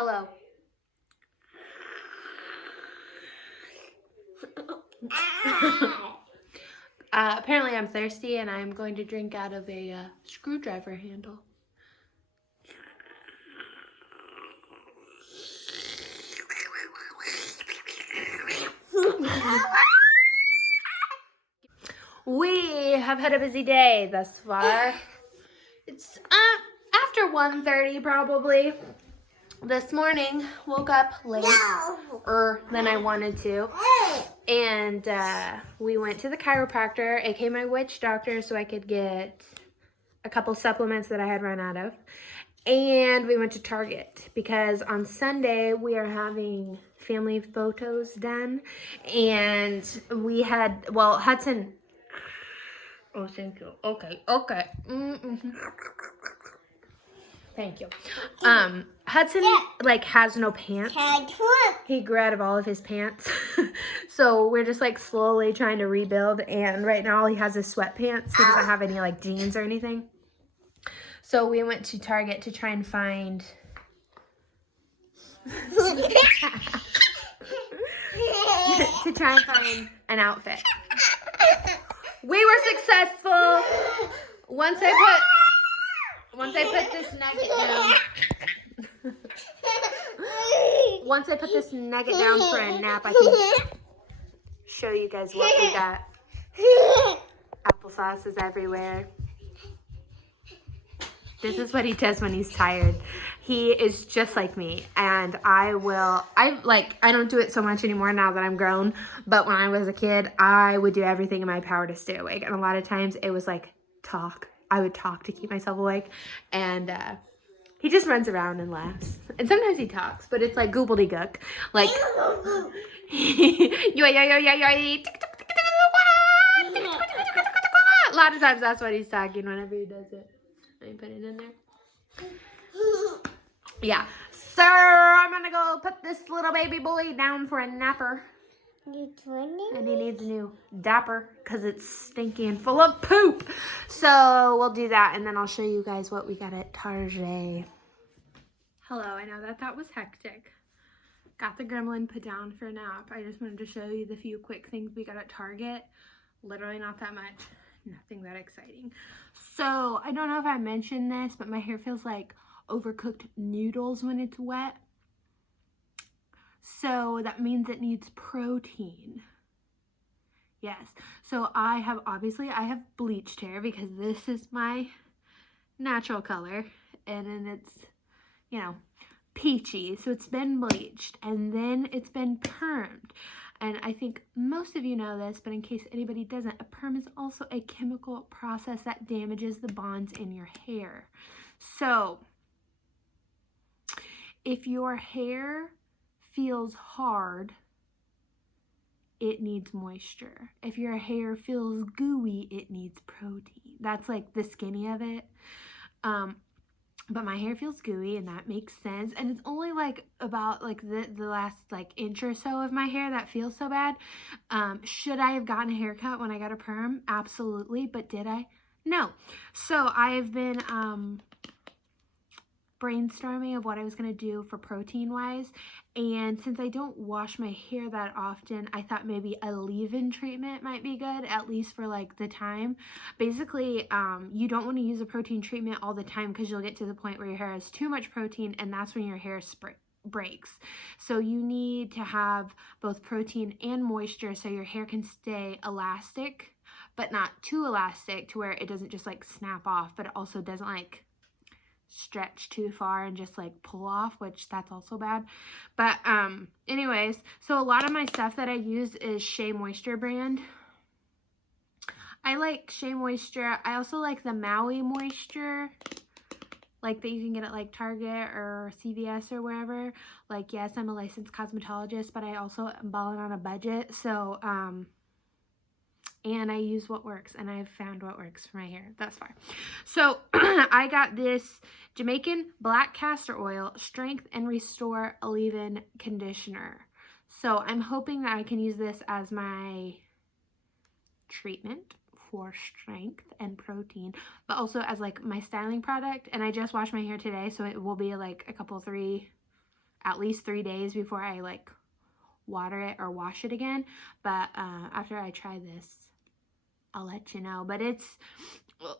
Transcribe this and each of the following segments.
Hello. Apparently I'm thirsty and I'm going to drink out of a screwdriver handle. We have had a busy day thus far. It's after 1:30 probably. This morning, woke up later than I wanted to, and we went to the chiropractor, aka my witch doctor, so I could get a couple supplements that I had run out of, and we went to Target because on Sunday we are having family photos done, and we had, well, Hudson, oh, thank you, okay, thank you. Hudson like has no pants. He grew out of all of his pants. So we're just like slowly trying to rebuild, and right now he has his sweatpants. He doesn't have any like jeans or anything. So we went to Target to try and find an outfit. We were successful. Once I put this nugget down. Once I put this nugget down for a nap, I can show you guys what we got. Applesauce is everywhere. This is what he does when he's tired. He is just like me, and I don't do it so much anymore now that I'm grown, but when I was a kid, I would do everything in my power to stay awake, and a lot of times it was like talk. I would talk to keep myself awake, and he just runs around and laughs. And sometimes he talks, but it's like gobbledygook. Like, a lot of times that's what he's talking whenever he does it. Let me put it in there. Yeah. So I'm going to go put this little baby boy down for a napper. And he needs a new dapper because it's stinky and full of poop. So we'll do that, and then I'll show you guys what we got at Target. Hello, I know that was hectic. Got the gremlin put down for a nap. I just wanted to show you the few quick things we got at Target. Literally not that much. Nothing that exciting. So I don't know if I mentioned this, but my hair feels like overcooked noodles when it's wet. So that means it needs protein. Yes. So I have bleached hair because this is my natural color. And then it's, peachy. So it's been bleached. And then it's been permed. And I think most of you know this, but in case anybody doesn't, a perm is also a chemical process that damages the bonds in your hair. So if your hair feels hard, it needs moisture. If your hair feels gooey, it needs protein. That's like the skinny of it. But my hair feels gooey, and that makes sense. And it's only like about like the last like inch or so of my hair that feels so bad. Should I have gotten a haircut when I got a perm? Absolutely. But did I? No. So I've been brainstorming of what I was going to do for protein wise, and since I don't wash my hair that often, I thought maybe a leave-in treatment might be good, at least for like the time. Basically, you don't want to use a protein treatment all the time because you'll get to the point where your hair has too much protein, and that's when your hair breaks. So you need to have both protein and moisture so your hair can stay elastic, but not too elastic to where it doesn't just like snap off, but it also doesn't like stretch too far and just like pull off, which that's also bad. But anyways, so a lot of my stuff that I use is Shea Moisture brand. I like Shea Moisture. I also like the Maui Moisture, like that you can get at like Target or CVS or wherever. Like, yes, I'm a licensed cosmetologist, but I also am balling on a budget. So and I use what works, and I've found what works for my hair thus far. So I got this Jamaican Black Castor Oil Strength and Restore Leave-In Conditioner. So I'm hoping that I can use this as my treatment for strength and protein, but also as like my styling product. And I just washed my hair today, so it will be like a couple 3 at least 3 days before I like water it or wash it again. But after I try this, I'll let you know. But it's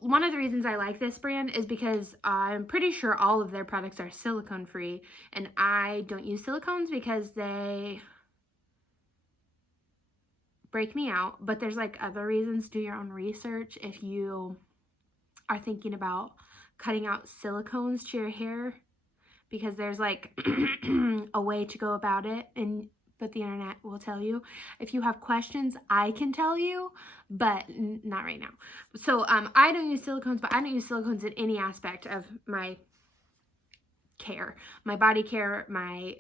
one of the reasons I like this brand is because I'm pretty sure all of their products are silicone free, and I don't use silicones because they break me out. But there's like other reasons. Do your own research if you are thinking about cutting out silicones to your hair, because there's like a way to go about it, but the internet will tell you. If you have questions, I can tell you, but not right now. So I don't use silicones, but I don't use silicones in any aspect of my care, my body care, my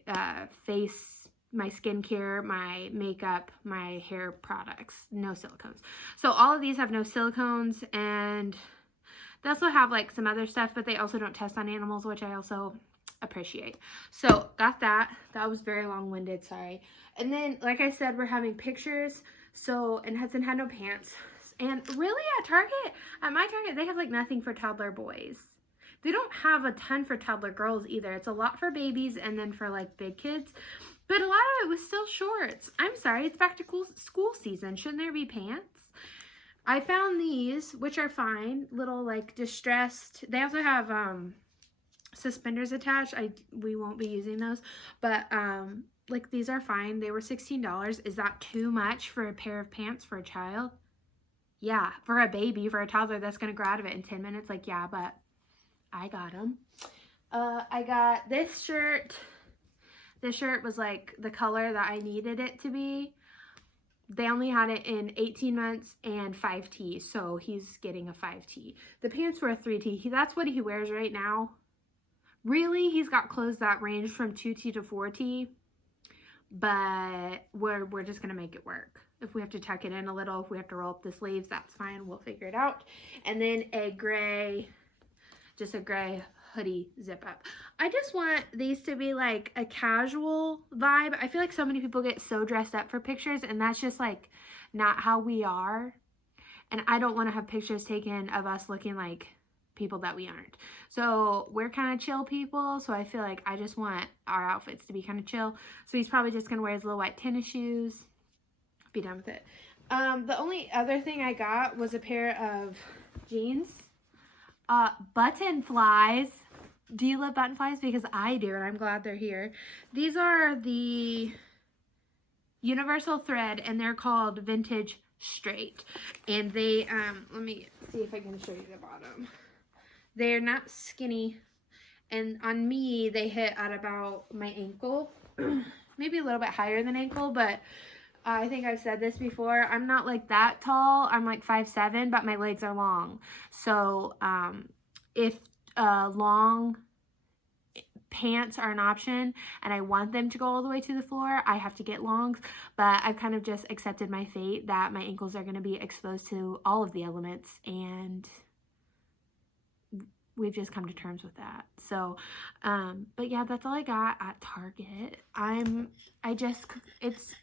face, my skincare, my makeup, my hair products, no silicones. So all of these have no silicones, and they also have like some other stuff, but they also don't test on animals, which I also appreciate. So got that. That was very long-winded, sorry. And then, like I said, we're having pictures. So, and Hudson had no pants. And really at my Target, they have like nothing for toddler boys. They don't have a ton for toddler girls either. It's a lot for babies and then for like big kids. But a lot of it was still shorts. I'm sorry, it's back to school season. Shouldn't there be pants? I found these, which are fine, little like distressed. They also have suspenders attached. We won't be using those, but like these are fine. They were $16. Is that too much for a pair of pants for a child? Yeah, for a baby, for a toddler that's gonna grow out of it in 10 minutes, like, yeah, but I got them. I got this shirt. This shirt was like the color that I needed it to be. They only had it in 18 months and 5T, so he's getting a 5T. The pants were a 3T. That's what he wears right now. Really, he's got clothes that range from 2T to 4T, but we're just going to make it work. If we have to tuck it in a little, if we have to roll up the sleeves, that's fine. We'll figure it out. And then a gray hoodie zip up. I just want these to be like a casual vibe. I feel like so many people get so dressed up for pictures, and that's just like not how we are. And I don't want to have pictures taken of us looking like people that we aren't. So we're kind of chill people, so I feel like I just want our outfits to be kind of chill. So he's probably just gonna wear his little white tennis shoes, be done with it. The only other thing I got was a pair of jeans. Button flies. Do you love button flies? Because I do, and I'm glad they're here. These are the universal thread, and they're called Vintage Straight. And they, let me see if I can show you the bottom. They're not skinny, and on me, they hit at about my ankle. Maybe a little bit higher than ankle, but I think I've said this before. I'm not like that tall. I'm like 5'7", but my legs are long. So if long pants are an option and I want them to go all the way to the floor, I have to get longs. But I've kind of just accepted my fate that my ankles are going to be exposed to all of the elements, and we've just come to terms with that. So but yeah, that's all I got at Target. It's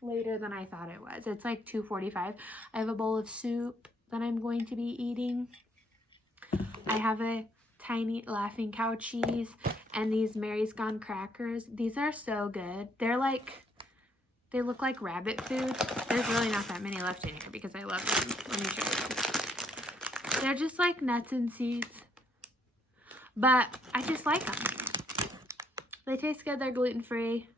later than I thought it was. It's like 2:45. I have a bowl of soup that I'm going to be eating. I have a tiny Laughing Cow cheese and these Mary's Gone crackers. These are so good. They're like, they look like rabbit food. There's really not that many left in here because I love them. Let me show you. They're just like nuts and seeds, but I just like them. They taste good. They're gluten-free.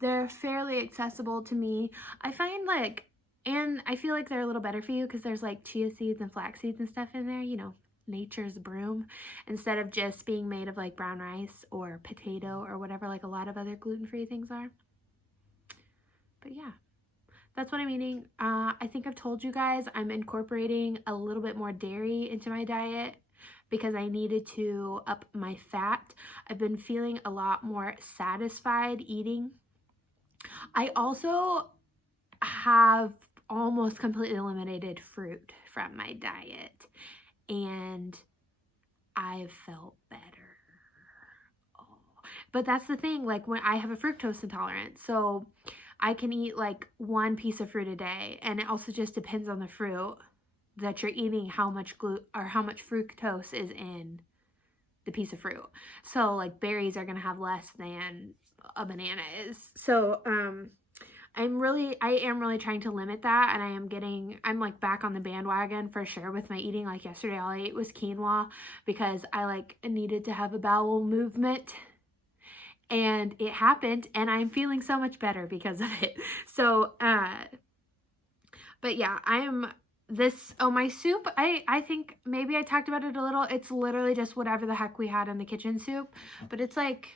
They're fairly accessible to me. I find like, and I feel like they're a little better for you because there's like chia seeds and flax seeds and stuff in there, you know, nature's broom, instead of just being made of like brown rice or potato or whatever like a lot of other gluten-free things are. But yeah, that's what I'm eating. I think I've told you guys I'm incorporating a little bit more dairy into my diet because I needed to up my fat. I've been feeling a lot more satisfied eating. I also have almost completely eliminated fruit from my diet, and I've felt better. Oh. But that's the thing, like when I have a fructose intolerance, so I can eat like one piece of fruit a day, and it also just depends on the fruit that you're eating, how much fructose is in the piece of fruit. So like berries are going to have less than a banana is. So I am really trying to limit that, and I'm like back on the bandwagon for sure with my eating. Like yesterday, all I ate was quinoa because I like needed to have a bowel movement, and it happened, and I'm feeling so much better because of it. So, but yeah, my soup, I think maybe I talked about it a little. It's literally just whatever the heck we had in the kitchen soup, but it's like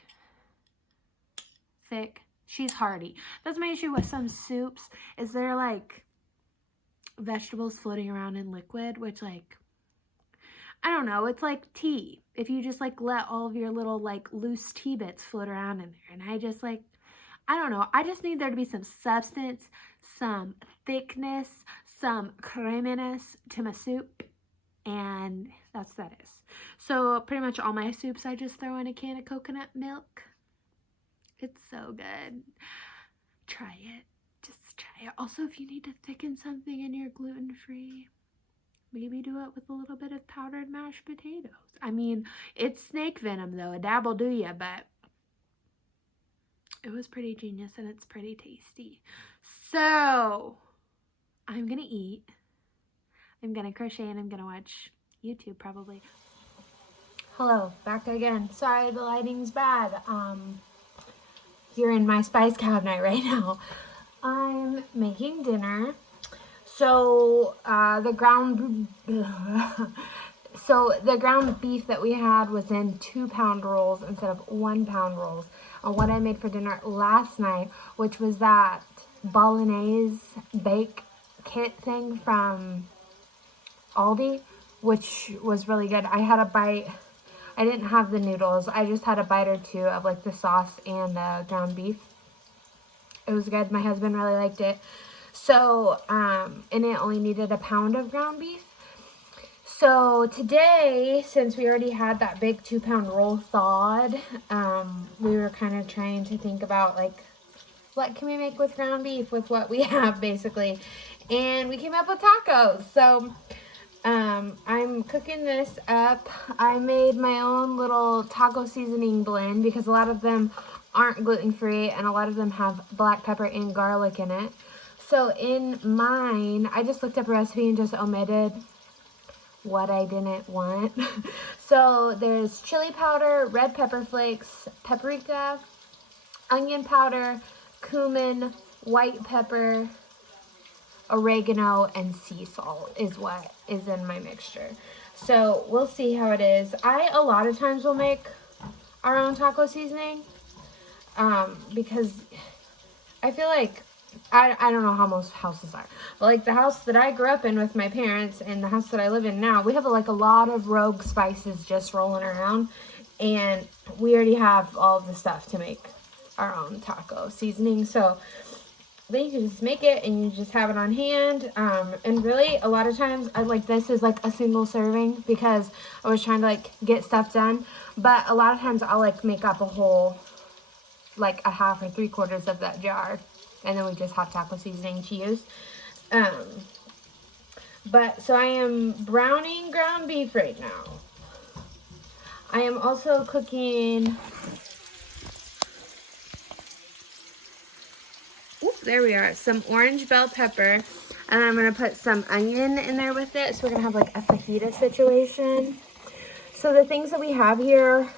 thick. She's hearty. That's my issue with some soups, is they're like vegetables floating around in liquid, which like, I don't know, it's like tea. If you just like let all of your little like loose tea bits float around in there, and I just like, I don't know, I just need there to be some substance, some thickness, some creaminess to my soup, and that's that is. So pretty much all my soups I just throw in a can of coconut milk. It's so good. Try it. Just try it. Also, if you need to thicken something and you're gluten-free, maybe do it with a little bit of powdered mashed potatoes. I mean, it's snake venom though. A dab will do ya, but it was pretty genius and it's pretty tasty. So, I'm gonna eat. I'm gonna crochet and I'm gonna watch YouTube probably. Hello, back again. Sorry, the lighting's bad. You're in my spice cabinet right now. I'm making dinner. So the ground beef that we had was in 2-pound rolls instead of 1-pound rolls. And what I made for dinner last night, which was that bolognese bake kit thing from Aldi, which was really good. I had a bite. I didn't have the noodles. I just had a bite or two of like the sauce and the ground beef. It was good. My husband really liked it. So, and it only needed 1 pound of ground beef. So today, since we already had that big 2-pound roll thawed, we were kind of trying to think about like, what can we make with ground beef with what we have basically. And we came up with tacos. So I'm cooking this up. I made my own little taco seasoning blend because a lot of them aren't gluten-free and a lot of them have black pepper and garlic in it. So in mine, I just looked up a recipe and just omitted what I didn't want. So there's chili powder, red pepper flakes, paprika, onion powder, cumin, white pepper, oregano, and sea salt is what is in my mixture. So we'll see how it is. A lot of times will make our own taco seasoning because I feel like I don't know how most houses are, but like the house that I grew up in with my parents and the house that I live in now, we have like a lot of rogue spices just rolling around, and we already have all of the stuff to make our own taco seasoning. So then you can just make it and you just have it on hand. And really a lot of times I like this is like a single serving because I was trying to like get stuff done, but a lot of times I'll like make up a whole like a half or 3/4 of that jar, and then we just have taco seasoning to use. But so I am browning ground beef right now. I am also cooking, there we are, some orange bell pepper, and I'm going to put some onion in there with it, so we're going to have like a fajita situation. So the things that we have here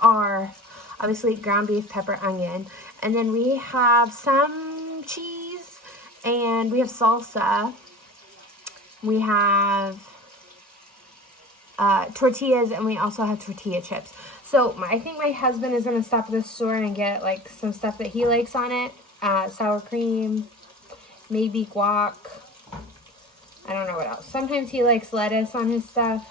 are obviously ground beef, pepper, onion, and then we have some cheese, and we have salsa, we have tortillas, and we also have tortilla chips. So I think my husband is going to stop at the store and get like some stuff that he likes on it. Sour cream, maybe guac, I don't know what else. Sometimes he likes lettuce on his stuff.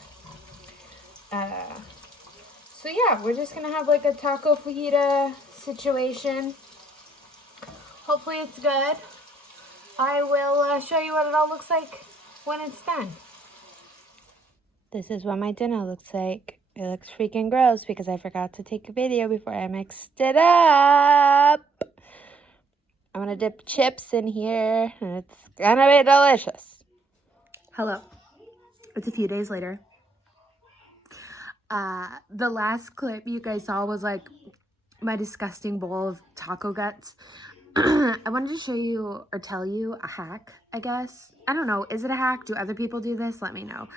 So yeah, we're just gonna have like a taco fajita situation. Hopefully it's good. I will show you what it all looks like when it's done. This is what my dinner looks like. It looks freaking gross because I forgot to take a video before I mixed it up. I'm gonna dip chips in here, and it's gonna be delicious. Hello. It's a few days later. The last clip you guys saw was like my disgusting bowl of taco guts. I wanted to show you or tell you a hack, I guess. I don't know. Is it a hack? Do other people do this? Let me know.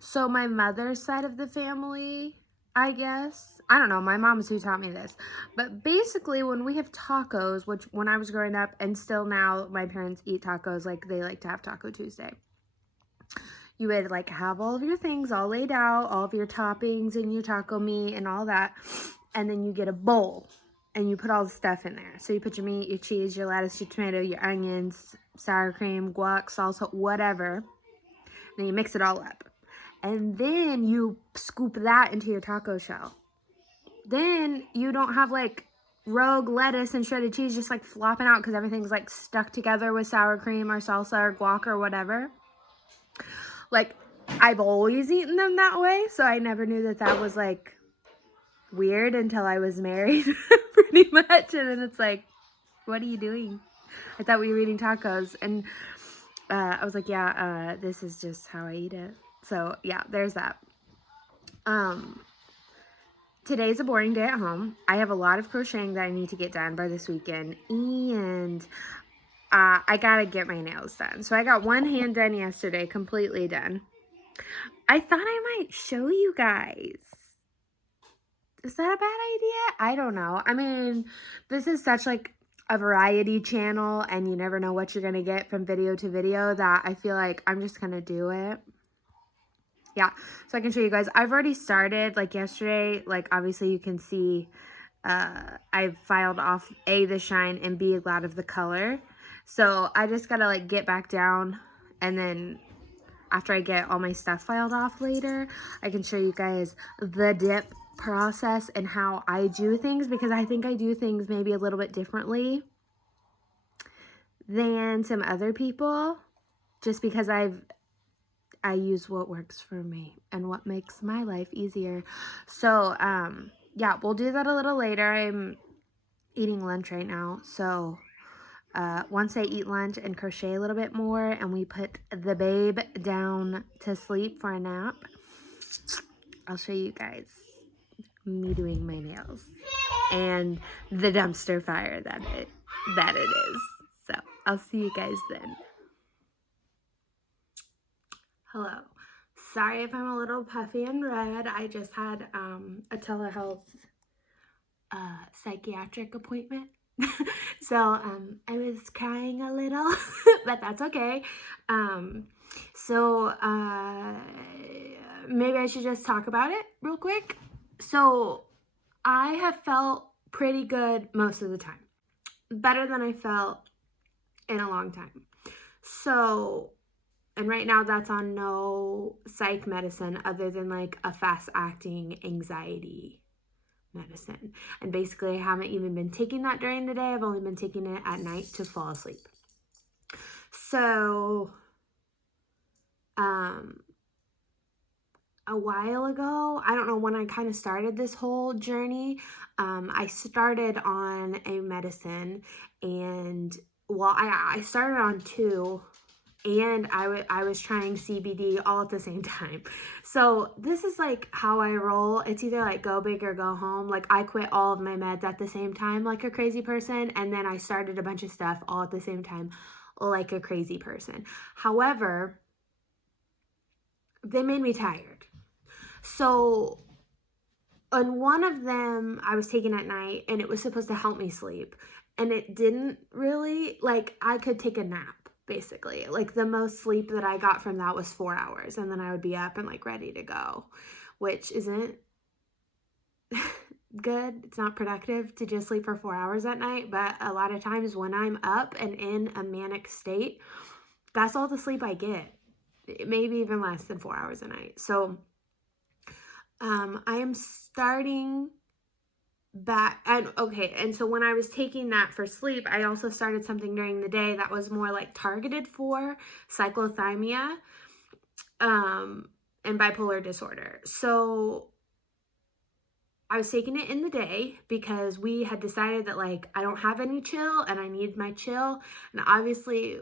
So my mother's side of the family, I guess. I don't know. My mom is who taught me this. But basically, when we have tacos, which when I was growing up and still now my parents eat tacos, like they like to have Taco Tuesday. You would like have all of your things all laid out, all of your toppings and your taco meat and all that. And then you get a bowl and you put all the stuff in there. So you put your meat, your cheese, your lettuce, your tomato, your onions, sour cream, guac, salsa, whatever. Then you mix it all up. And then you scoop that into your taco shell. Then you don't have like rogue lettuce and shredded cheese just like flopping out because everything's like stuck together with sour cream or salsa or guac or whatever. Like, I've always eaten them that way, so I never knew that that was, like, weird until I was married, pretty much. And then it's like, what are you doing? I thought we were eating tacos. And I was like, yeah, this is just how I eat it. So, yeah, there's that. Today's a boring day at home. I have a lot of crocheting that I need to get done by this weekend. And I gotta get my nails done. So I got one hand done yesterday, completely done. I thought I might show you guys. Is that a bad idea? I don't know. I mean, this is such like a variety channel and you never know what you're gonna get from video to video that I feel like I'm just gonna do it. Yeah, so I can show you guys. I've already started, like yesterday, like obviously you can see I've filed off A, the shine, and B, a lot of the color. So I just gotta like get back down, and then after I get all my stuff filed off later, I can show you guys the dip process and how I do things, because I think I do things maybe a little bit differently than some other people, just because I use what works for me and what makes my life easier. So yeah, we'll do that a little later. I'm eating lunch right now, so once I eat lunch and crochet a little bit more and we put the babe down to sleep for a nap, I'll show you guys me doing my nails and the dumpster fire that it is. So I'll see you guys then. Hello. Sorry if I'm a little puffy and red. I just had a telehealth psychiatric appointment. So I was crying a little, but that's okay. So maybe I should just talk about it real quick. So I have felt pretty good most of the time. Better than I felt in a long time. So, and right now that's on no psych medicine other than like a fast-acting anxiety medicine. And basically I haven't even been taking that during the day. I've only been taking it at night to fall asleep. So a while ago, I don't know when I kind of started this whole journey, I started on a medicine, and well, I started on two, and I was trying CBD all at the same time. So this is like how I roll. It's either like go big or go home. Like I quit all of my meds at the same time like a crazy person, and then I started a bunch of stuff all at the same time like a crazy person. However, they made me tired. So on one of them I was taking at night and it was supposed to help me sleep, and it didn't really. Like I could take a nap basically. Like the most sleep that I got from that was 4 hours, and then I would be up and like ready to go, which isn't good. It's not productive to just sleep for 4 hours at night, but a lot of times when I'm up and in a manic state, that's all the sleep I get. Maybe even less than 4 hours a night. So I am starting back, and okay, and so when I was taking that for sleep, I also started something during the day that was more like targeted for cyclothymia and bipolar disorder. So I was taking it in the day because we had decided that like I don't have any chill and I need my chill, and obviously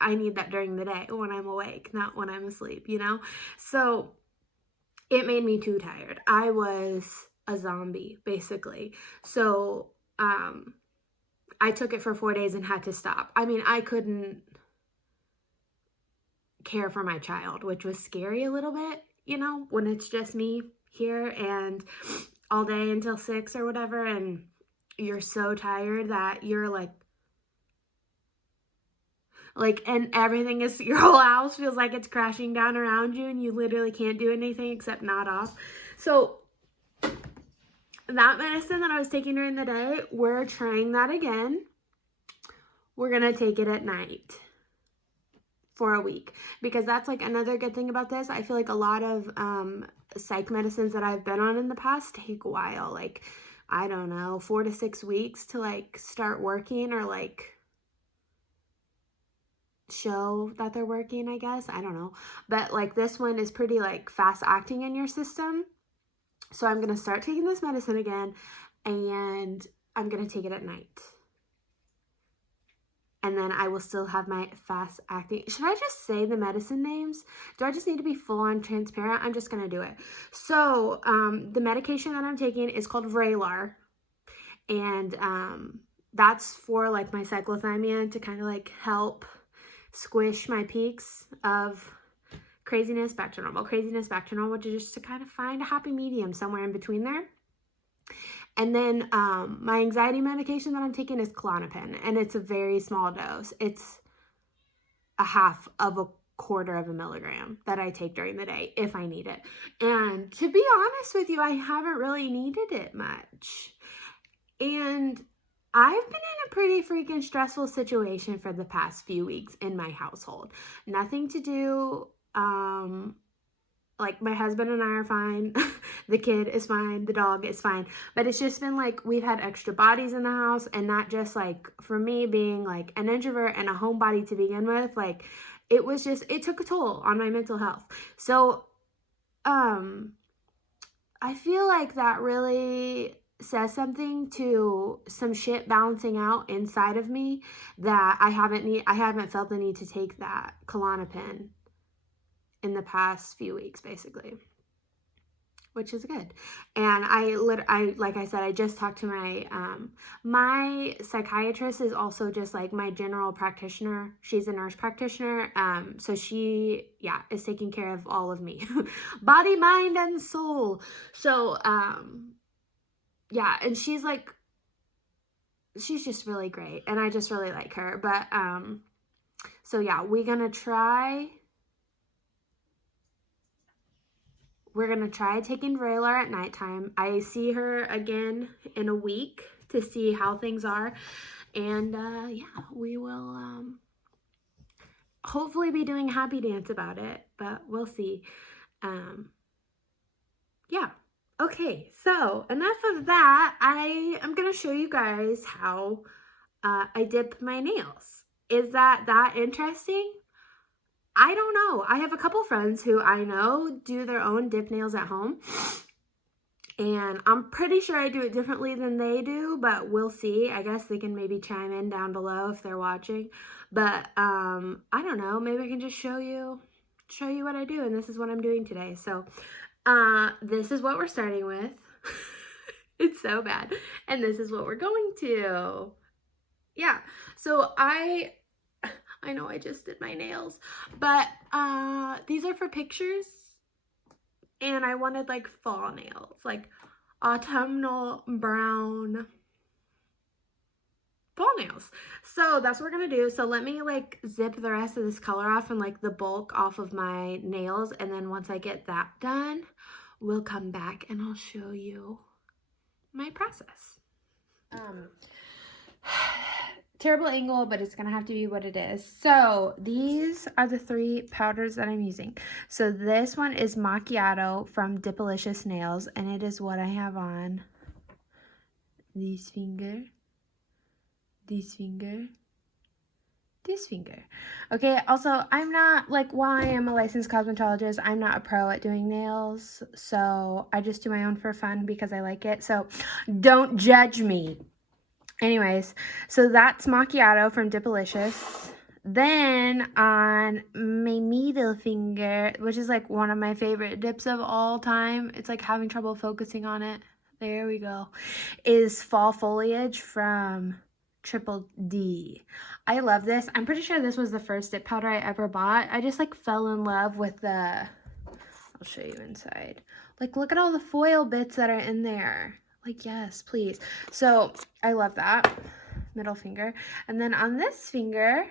I need that during the day when I'm awake, not when I'm asleep, you know? So it made me too tired. I was a zombie, basically. So, I took it for 4 days and had to stop. I mean, I couldn't care for my child, which was scary a little bit, you know, when it's just me here and all day until 6 or whatever, and you're so tired that you're like, and everything is, your whole house feels like it's crashing down around you, and you literally can't do anything except nod off. So that medicine that I was taking during the day, we're trying that again. We're gonna take it at night for a week, because that's like another good thing about this. I feel like a lot of psych medicines that I've been on in the past take a while, like, I don't know, 4 to 6 weeks to like start working, or like show that they're working, I guess. I don't know. But like this one is pretty like fast acting in your system. So I'm going to start taking this medicine again, and I'm going to take it at night. And then I will still have my fast acting. Should I just say the medicine names? Do I just need to be full on transparent? I'm just going to do it. So the medication that I'm taking is called Vraylar. And that's for like my cyclothymia, to kind of like help squish my peaks of craziness back to normal, which is just to kind of find a happy medium somewhere in between there. And then my anxiety medication that I'm taking is Klonopin, and it's a very small dose. It's a 1/4 milligram that I take during the day if I need it. And to be honest with you, I haven't really needed it much. And I've been in a pretty freaking stressful situation for the past few weeks in my household. Nothing to do, like my husband and I are fine. The kid is fine. The dog is fine. But it's just been like, we've had extra bodies in the house, and not just like, for me being like an introvert and a homebody to begin with, like it was just, it took a toll on my mental health. So, I feel like that really says something to some shit balancing out inside of me, that I haven't felt the need to take that Klonopin in the past few weeks, basically, which is good. And I like I said, I just talked to my my psychiatrist is also just like my general practitioner. She's a nurse practitioner, so she is taking care of all of me, body, mind, and soul. So and she's just really great, and I just really like her. But so yeah, we're gonna try taking Vraylar at nighttime. I see her again in a week to see how things are, and we will hopefully be doing a happy dance about it, but we'll see. Okay, so enough of that. I am going to show you guys how I dip my nails. Is that interesting? I don't know. I have a couple friends who I know do their own dip nails at home, and I'm pretty sure I do it differently than they do, but we'll see. I guess they can maybe chime in down below if they're watching. But I don't know. Maybe I can just show you what I do, and this is what I'm doing today. So this is what we're starting with. It's so bad. And this is what we're going to. Yeah. So I know I just did my nails, but these are for pictures, and I wanted like fall nails, like autumnal brown fall nails. So that's what we're gonna do. So let me like zip the rest of this color off and like the bulk off of my nails, and then once I get that done, we'll come back and I'll show you my process. Terrible angle, but it's gonna have to be what it is. So these are the 3 powders that I'm using. So this one is Macchiato from Diplomatiq Nails, and it is what I have on this finger, this finger, this finger. Okay, also, I'm not, like, while I am a licensed cosmetologist, I'm not a pro at doing nails, so I just do my own for fun because I like it, so don't judge me. Anyways, so that's Macchiato from Diplomatiq. Then on my middle finger, which is like one of my favorite dips of all time, it's like having trouble focusing on it. There we go. Is Fall Foliage from Triple D. I love this. I'm pretty sure this was the first dip powder I ever bought. I just like fell in love with the, I'll show you inside. Like, look at all the foil bits that are in there. Like, yes, please. So I love that. Middle finger. And then on this finger,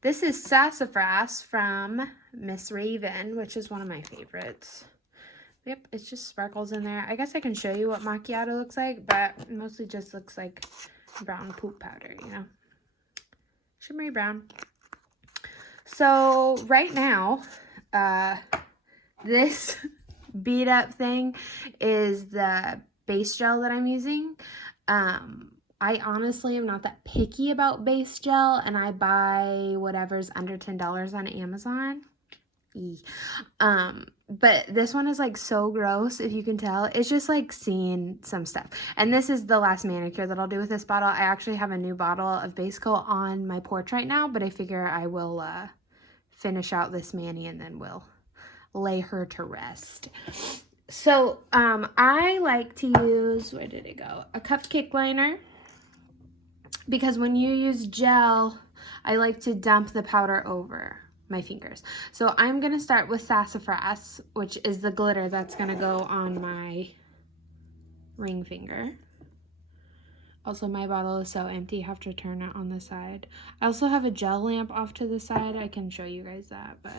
this is Sassafras from Miss Raven, which is one of my favorites. Yep, it's just sparkles in there. I guess I can show you what macchiato looks like, but it mostly just looks like brown poop powder, you know? Shimmery brown. So right now, this beat up thing is the base gel that I'm using. I honestly am not that picky about base gel, and I buy whatever's under $10 on Amazon. But this one is like so gross, if you can tell. It's just like seeing some stuff. And this is the last manicure that I'll do with this bottle. I actually have a new bottle of base coat on my porch right now, but I figure I will finish out this mani and then we'll lay her to rest. So I like to use, where did it go? A cupcake liner. Because when you use gel, I like to dump the powder over my fingers. So I'm going to start with Sassafras, which is the glitter that's going to go on my ring finger. Also, my bottle is so empty, I have to turn it on the side. I also have a gel lamp off to the side. I can show you guys that, but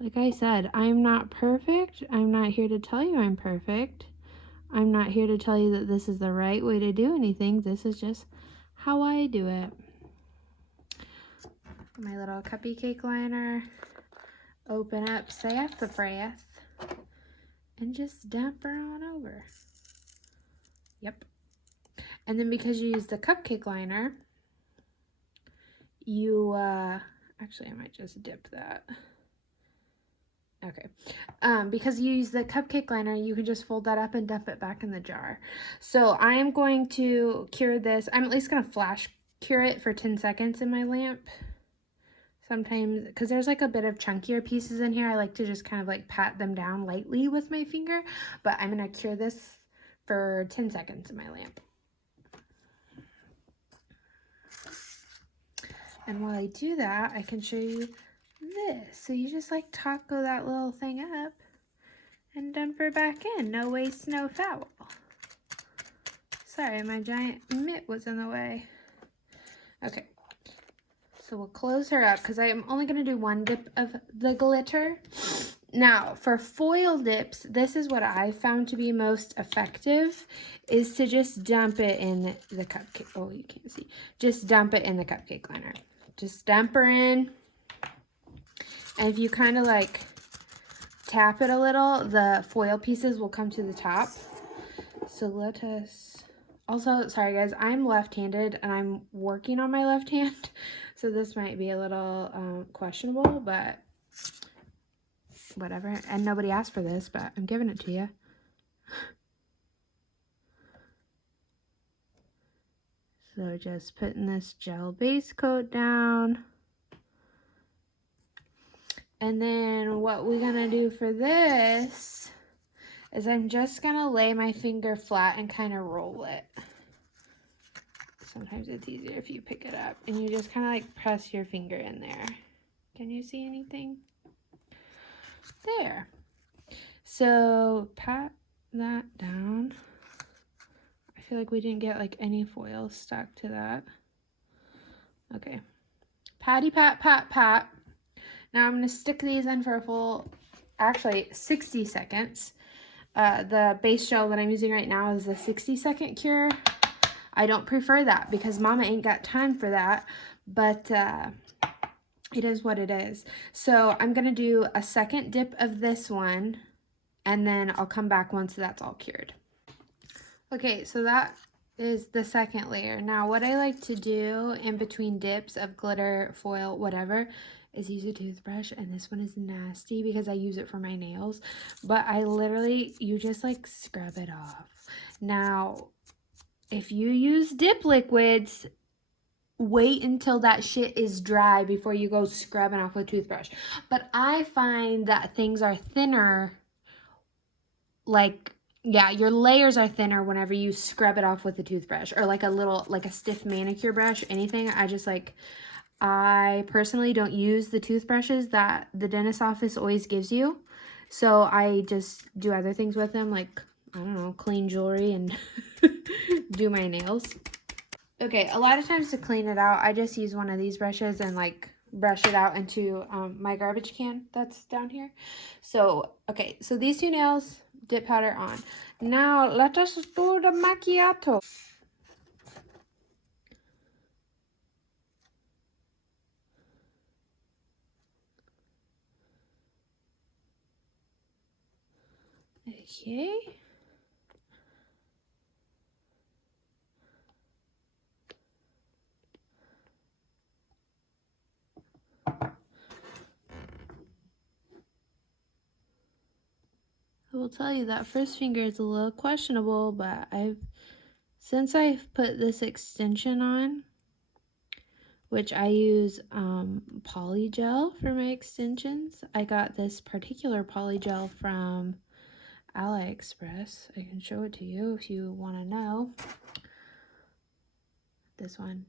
like I said, I'm not perfect. I'm not here to tell you I'm perfect. I'm not here to tell you that this is the right way to do anything. This is just how I do it. My little cupcake liner. Open up, saith the breath, and just dump her on over. Yep. And then because you use the cupcake liner, you, actually I might just dip that. Okay. Because you use the cupcake liner, you can just fold that up and dump it back in the jar. So I am going to cure this. I'm at least going to flash cure it for 10 seconds in my lamp. Sometimes, because there's like a bit of chunkier pieces in here, I like to just kind of like pat them down lightly with my finger. But I'm going to cure this for 10 seconds in my lamp. And while I do that, I can show you this. So you just like taco that little thing up and dump her back in. No waste, no foul. Sorry, my giant mitt was in the way. Okay. So we'll close her up because I am only going to do one dip of the glitter. Now, for foil dips, this is what I found to be most effective, is to just dump it in the cupcake. Oh, you can't see. Just dump it in the cupcake liner. Just dump her in. And if you kind of like tap it a little, the foil pieces will come to the top. So let us... Also, sorry guys, I'm left-handed and I'm working on my left hand. So this might be a little questionable, but whatever. And nobody asked for this, but I'm giving it to you. So just putting this gel base coat down. And then what we're going to do for this is I'm just going to lay my finger flat and kind of roll it. Sometimes it's easier if you pick it up and you just kind of like press your finger in there. Can you see anything? There. So pat that down. I feel like we didn't get like any foil stuck to that. Okay. Patty pat pat pat. Now I'm going to stick these in for a full, actually 60 seconds. The base gel that I'm using right now is a 60-second cure. I don't prefer that because mama ain't got time for that, but it is what it is. So I'm going to do a second dip of this one, and then I'll come back once that's all cured. Okay, so that is the second layer. Now what I like to do in between dips of glitter, foil, whatever, is use a toothbrush, and this one is nasty because I use it for my nails, but I literally, you just like scrub it off. Now, if you use dip liquids, wait until that shit is dry before you go scrubbing off with a toothbrush. But I find that things are thinner, like, yeah, your layers are thinner whenever you scrub it off with a toothbrush or like a little, like a stiff manicure brush, anything. I personally don't use the toothbrushes that the dentist office always gives you. So I just do other things with them, like, I don't know, clean jewelry and do my nails. Okay, a lot of times to clean it out, I just use one of these brushes and like brush it out into my garbage can that's down here. So, okay, so these two nails, dip powder on. Now, let us do the macchiato. Okay. I will tell you that first finger is a little questionable, but since I've put this extension on, which I use poly gel for my extensions. I got this particular poly gel from AliExpress. I can show it to you if you want to know. This one,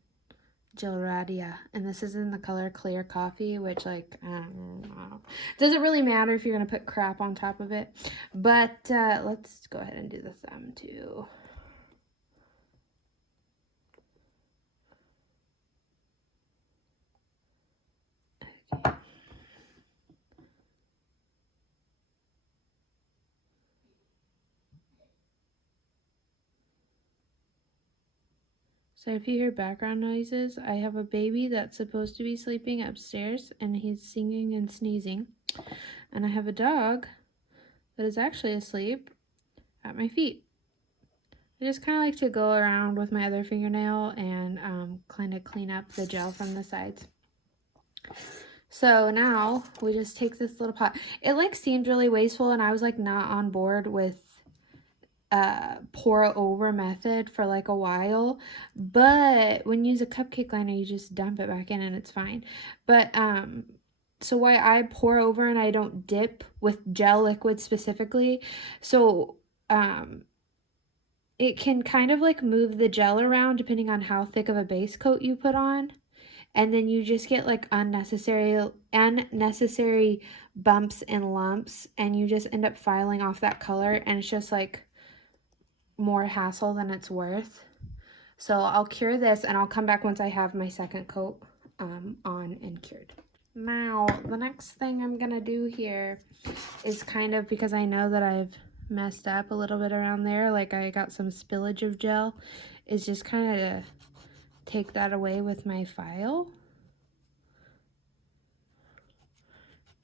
Gelradia, and this is in the color Clear Coffee, which, like, I don't know. Doesn't really matter if you're gonna put crap on top of it, but let's go ahead and do the thumb too. Okay. So if you hear background noises, I have a baby that's supposed to be sleeping upstairs and he's singing and sneezing. And I have a dog that is actually asleep at my feet. I just kind of like to go around with my other fingernail and kind of clean up the gel from the sides. So now we just take this little pot. It like seemed really wasteful and I was like not on board with pour over method for like a while, but when you use a cupcake liner you just dump it back in and it's fine. But so why I pour over and I don't dip with gel liquid specifically, so it can kind of like move the gel around depending on how thick of a base coat you put on, and then you just get like unnecessary bumps and lumps and you just end up filing off that color and it's just like more hassle than it's worth. So I'll cure this and I'll come back once I have my second coat on and cured. Now the next thing I'm gonna do here is kind of, because I know that I've messed up a little bit around there, like I got some spillage of gel, is just kind of to take that away with my file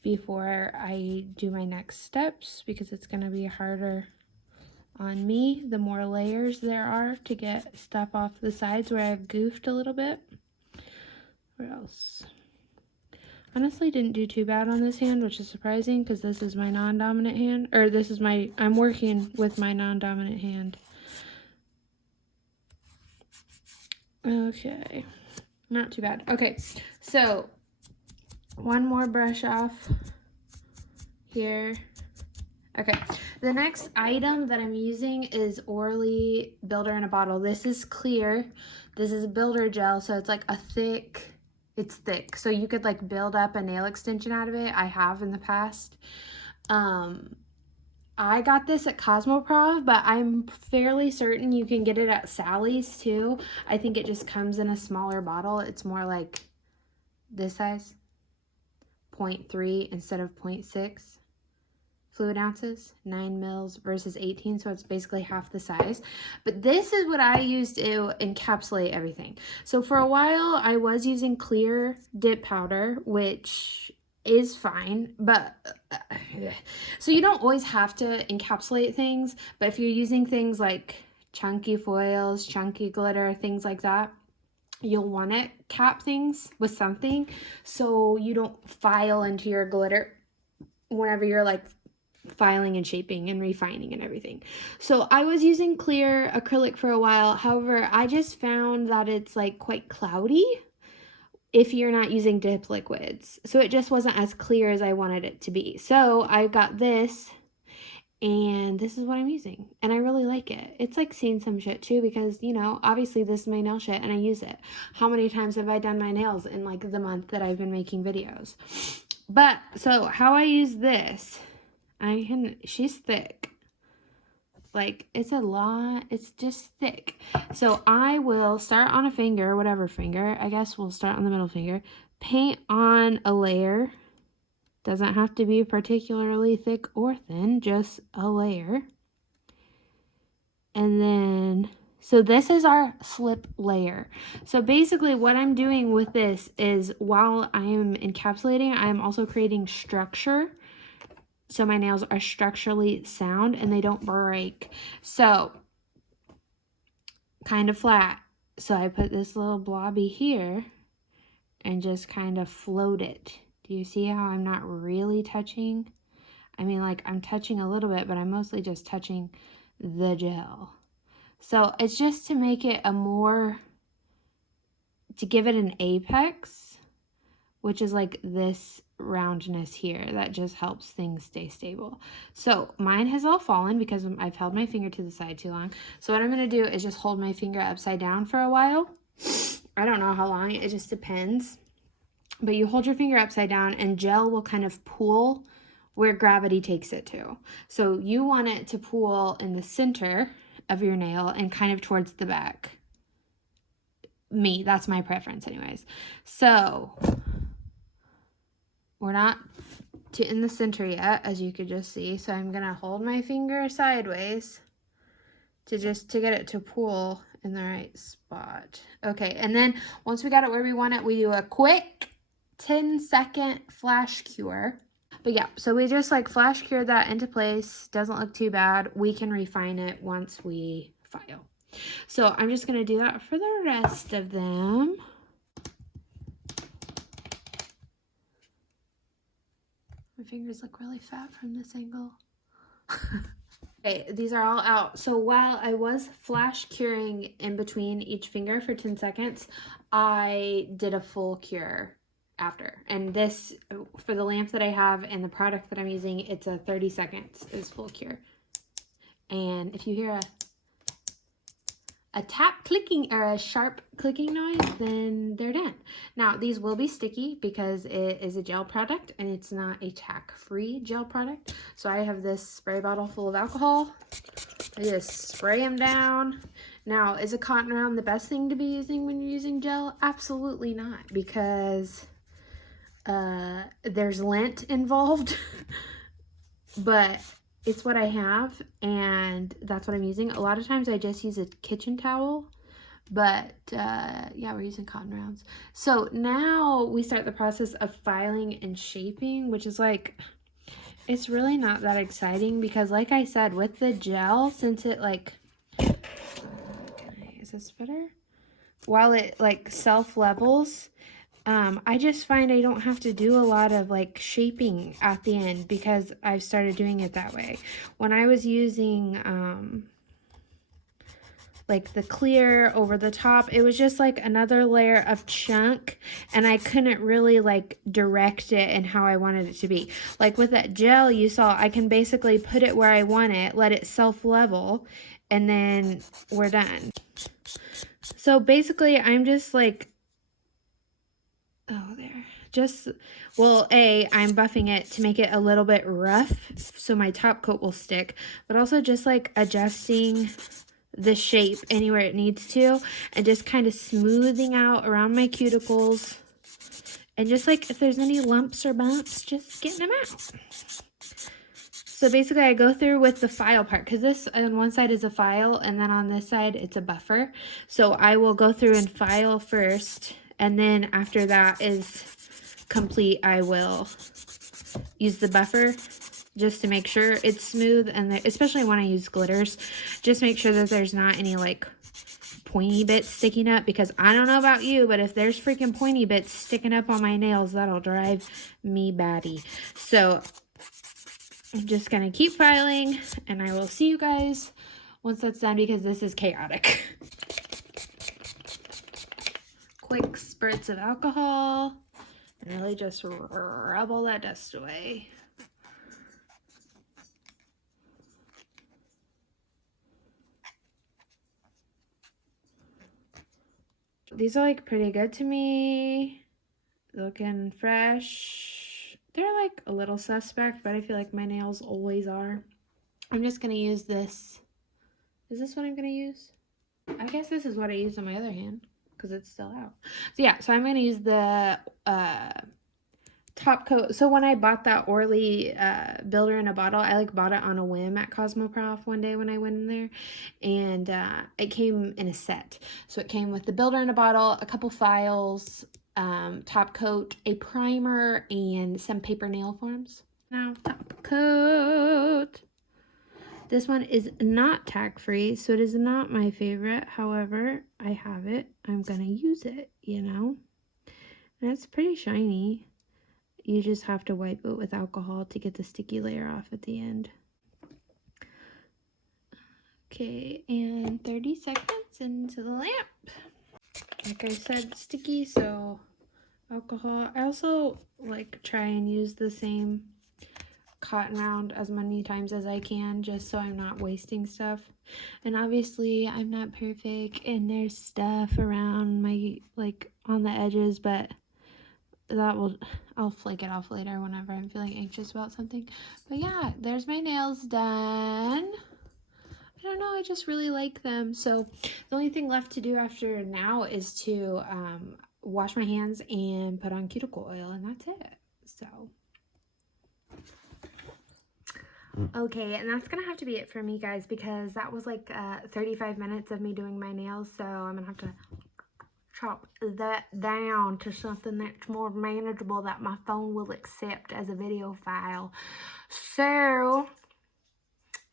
before I do my next steps, because it's going to be harder on me the more layers there are to get stuff off the sides where I've goofed a little bit. What else? Honestly, didn't do too bad on this hand, which is surprising because this is my non-dominant hand, or this is my, I'm working with my non-dominant hand. Okay, not too bad. Okay, so one more brush off here. Okay, the next item that I'm using is Orly Builder in a Bottle. This is clear. This is a builder gel, so it's like a thick, it's thick. So you could like build up a nail extension out of it. I have in the past. I got this at Cosmoprof, but I'm fairly certain you can get it at Sally's too. I think it just comes in a smaller bottle. It's more like this size, 0.3 instead of 0.6 fluid ounces, 9 mils versus 18, so it's basically half the size. But this is what I use to encapsulate everything. So for a while, I was using clear dip powder, which is fine, but so you don't always have to encapsulate things, but if you're using things like chunky foils, chunky glitter, things like that, you'll want to cap things with something so you don't file into your glitter whenever you're like filing and shaping and refining and everything. So I was using clear acrylic for a while. However, I just found that it's like quite cloudy if you're not using dip liquids. So it just wasn't as clear as I wanted it to be. So I got this, and this is what I'm using. And I really like it. It's like seeing some shit too, because, you know, obviously this is my nail shit and I use it. How many times have I done my nails in like the month that I've been making videos? But so how I use this, she's thick. Like, it's a lot. It's just thick. So I will start on a finger, whatever finger. I guess we'll start on the middle finger. Paint on a layer. Doesn't have to be particularly thick or thin, just a layer. And then, so this is our slip layer. So basically what I'm doing with this is, while I am encapsulating, I am also creating structure. So my nails are structurally sound and they don't break. So kind of flat. So I put this little blobby here and just kind of float it. Do you see how I'm not really touching? I mean, like, I'm touching a little bit, but I'm mostly just touching the gel. So it's just to make it to give it an apex, which is like this roundness here that just helps things stay stable. So mine has all fallen because I've held my finger to the side too long. So what I'm going to do is just hold my finger upside down for a while. I don't know how long, it just depends. But you hold your finger upside down and gel will kind of pool where gravity takes it to. So you want it to pool in the center of your nail and kind of towards the back. That's my preference anyways. So we're not in the center yet, as you could just see. So I'm gonna hold my finger sideways to get it to pool in the right spot. Okay, and then once we got it where we want it, we do a quick 10-second flash cure. But yeah, so we just like flash cured that into place. Doesn't look too bad. We can refine it once we file. So I'm just gonna do that for the rest of them. My fingers look really fat from this angle. Okay, these are all out. So while I was flash curing in between each finger for 10 seconds, I did a full cure after. And this, for the lamp that I have and the product that I'm using, it's a 30 seconds is full cure. And if you hear a tap clicking or a sharp clicking noise, then they're done. Now these will be sticky because it is a gel product and it's not a tack-free gel product. So I have this spray bottle full of alcohol. I just spray them down. Now, is a cotton round the best thing to be using when you're using gel? Absolutely not, because there's lint involved. But it's what I have, and that's what I'm using. A lot of times I just use a kitchen towel, but yeah, we're using cotton rounds. So now we start the process of filing and shaping, which is like, it's really not that exciting because, like I said, with the gel, since it like, is this better? While it like self-levels, I just find I don't have to do a lot of like shaping at the end because I've started doing it that way. When I was using like the clear over the top, it was just like another layer of chunk, and I couldn't really like direct it and how I wanted it to be. Like with that gel, you saw I can basically put it where I want it, let it self-level, and then we're done. So basically I'm just like, oh, there. Just, well, I'm buffing it to make it a little bit rough so my top coat will stick, but also just like adjusting the shape anywhere it needs to, and just kind of smoothing out around my cuticles, and just like if there's any lumps or bumps, just getting them out. So basically I go through with the file part, because this on one side is a file and then on this side it's a buffer. So I will go through and file first, and then after that is complete, I will use the buffer just to make sure it's smooth, and especially when I use glitters, just make sure that there's not any like pointy bits sticking up, because I don't know about you, but if there's freaking pointy bits sticking up on my nails, that'll drive me batty. So I'm just gonna keep filing, and I will see you guys once that's done, because this is chaotic. Quick spurts of alcohol, and really just rub all that dust away. These are like pretty good to me. Looking fresh. They're like a little suspect, but I feel like my nails always are. I'm just gonna use this. Is this what I'm gonna use? I guess this is what I used on my other hand because it's still out. So yeah, so I'm gonna use the top coat. So when I bought that Orly builder in a bottle, I like bought it on a whim at Cosmoprof one day when I went in there, and it came in a set. So it came with the builder in a bottle, a couple files, top coat, a primer, and some paper nail forms. Now top coat. This one is not tack free, so it is not my favorite. However, I have it. I'm gonna use it, you know. And it's pretty shiny. You just have to wipe it with alcohol to get the sticky layer off at the end. Okay, and 30 seconds into the lamp. Like I said, sticky, so alcohol. I also like try and use the same cotton round as many times as I can, just so I'm not wasting stuff. And obviously I'm not perfect and there's stuff around my, like, on the edges, but I'll flake it off later whenever I'm feeling anxious about something. But yeah, there's my nails done. I don't know, I just really like them. So the only thing left to do after now is to wash my hands and put on cuticle oil, and that's it. So okay, and that's gonna have to be it for me, guys, because that was like 35 minutes of me doing my nails. So I'm gonna have to chop that down to something that's more manageable that my phone will accept as a video file. So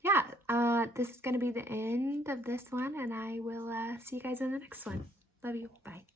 yeah, this is gonna be the end of this one, and I will see you guys in the next one. Love you. Bye.